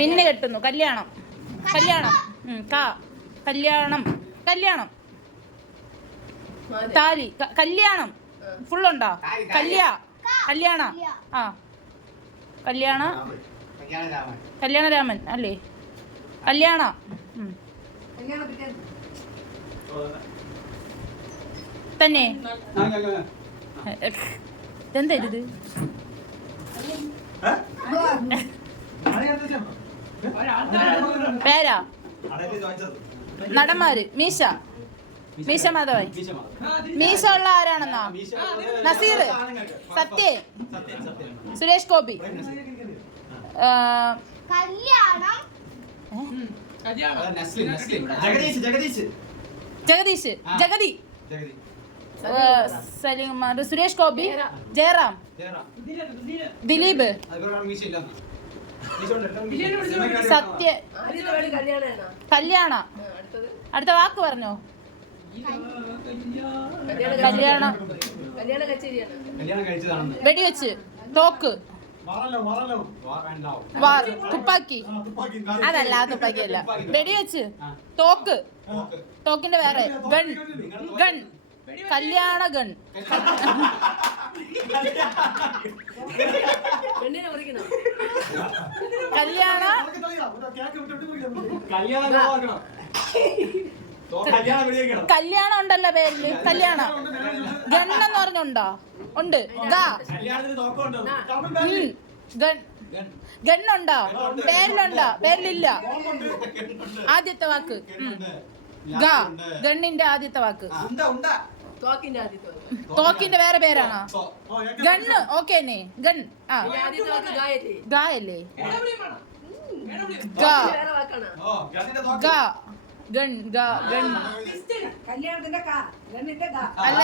മിന്നു കെട്ടുന്നു. കല്യാണം. കല്യാണം. കല്യാണം. കല്യാണം. താലി. കല്യാണം ഫുള്ളുണ്ടോ? കല്യാണ. ആ കല്യാണ. കല്യാണരാമൻ അല്ലേ? കല്യാണ. തന്നെ എന്താ ഇത്? പേരാ? നടന്മാര്. മീശ. മീശ മാധവൻ. മീശ ഉള്ള ആരാണെന്നാ? നസീർ. സത്യൻ. സുരേഷ് ഗോപി. ജഗദീഷ്. ജഗതി. സലിംകുമാർ. സുരേഷ് ഗോപി. ജയറാം. ദിലീപ്. സത്യ. കല്യാണ. അടുത്ത വാക്ക് പറഞ്ഞോ? കല്യാണം. വെടിവെച്ച്. തോക്ക്. വാർ. തുപ്പാക്കി. അതല്ല, തുപ്പാക്കി അല്ല. വെടിവെച്ച്. തോക്ക്. തോക്കിന്റെ വേറെ. ഗൺ. ഗൺ. കല്യാണ ഗൺ. കല്യാണ. കല്യാണം ഉണ്ടല്ലോ പേരില്. കല്യാണ. ഗണ്ണെന്ന് പറഞ്ഞുണ്ടോ? ഉണ്ട്. ഗണ്ണുണ്ടോ പേരിലുണ്ടോ? പേരിലില്ല. ആദ്യത്തെ വാക്ക് ഗണ്ണിന്റെ ആദ്യത്തെ വാക്ക്. തോക്കിന്റെ വേറെ പേരാണോ? ഗണ്ണ്. Okay gun. ആ ഗായല്ലേ? ഗൺ. ഗൺ. അല്ല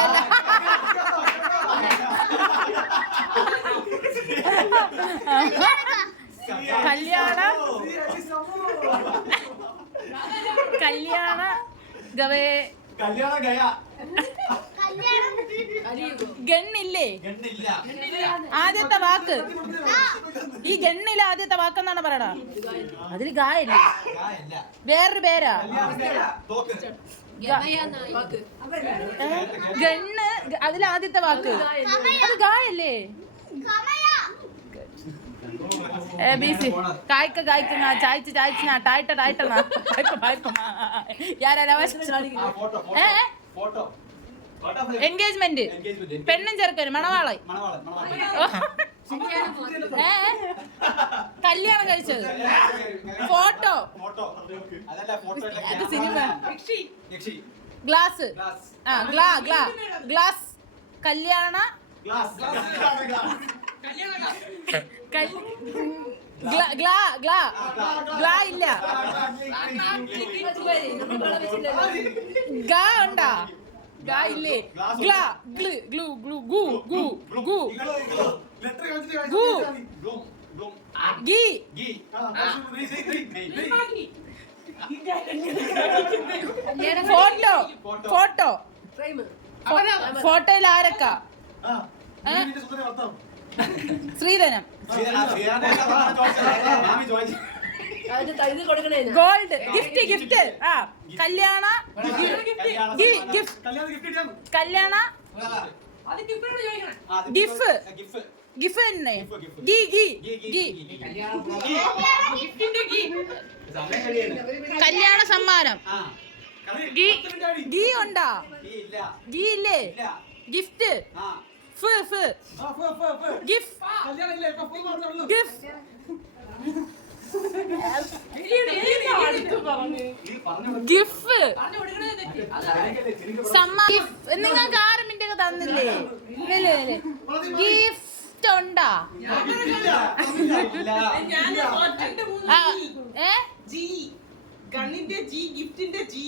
കല്യാണ. കല്യാണ ഗവേ. ഗണ്ണില്ലേ? ആദ്യത്തെ വാക്ക് ഈ ഗണ്ണിലെ ആദ്യത്തെ വാക്കെന്നാണ് പറയണ. അതില് ഗായല്ലേ? വേറൊരു പേരാ. ഗണ്ണ് അതിൽ ആദ്യത്തെ വാക്ക്. അത് ഗായല്ലേ? ബിസി കായ്ക്ക കായ്ക്കുന്ന ചായച്ച് ചായച്ചിനാ ടായിട്ട ടായിട്ടനാ എൻഗേജ്മെന്റ്. പെണ്ണും ചെറുക്കനും മണവാളായി. കല്യാണം കഴിച്ചത്. ഫോട്ടോ. അത് സിനിമ. ഗ്ലാസ്. ഗ്ലാസ്. കല്യാണ. ഗ്ലാ ഇല്ല. ഗാ ഉണ്ടാ? ഗാ ഇല്ലേ? ഗ്ലാ. ഗ്ലൂ. ഗ്ലൂ. ഗു. ഗു. ഗു. ഗു. ഗീ. ഫോട്ടോ. ഫോട്ടോ. ഫോട്ടോയിൽ ആരൊക്കെ? ശ്രീധനം. ഗോൾഡ്. ഗിഫ്റ്റ്. ഗിഫ്റ്റ്. ആ കല്യാണ. കല്യാണ. ഗിഫ്. ഗിഫ് തന്നെ. ഗീ. ഗീ. ഗീ. കല്യാണ സമ്മാനം. ഗീ ഉണ്ടാ? ഗീ ഇല്ലേ? ഗിഫ്റ്റ്. ഗിഫ്. ഗിഫ്. നിങ്ങൾക്ക് 6 മിനിറ്റ് ഒക്കെ തന്നില്ലേ? ഗിഫ്റ്റ് ഉണ്ടാ? ഗണ്ണിന്റെ ജി, ഗിഫ്റ്റിന്റെ ജി.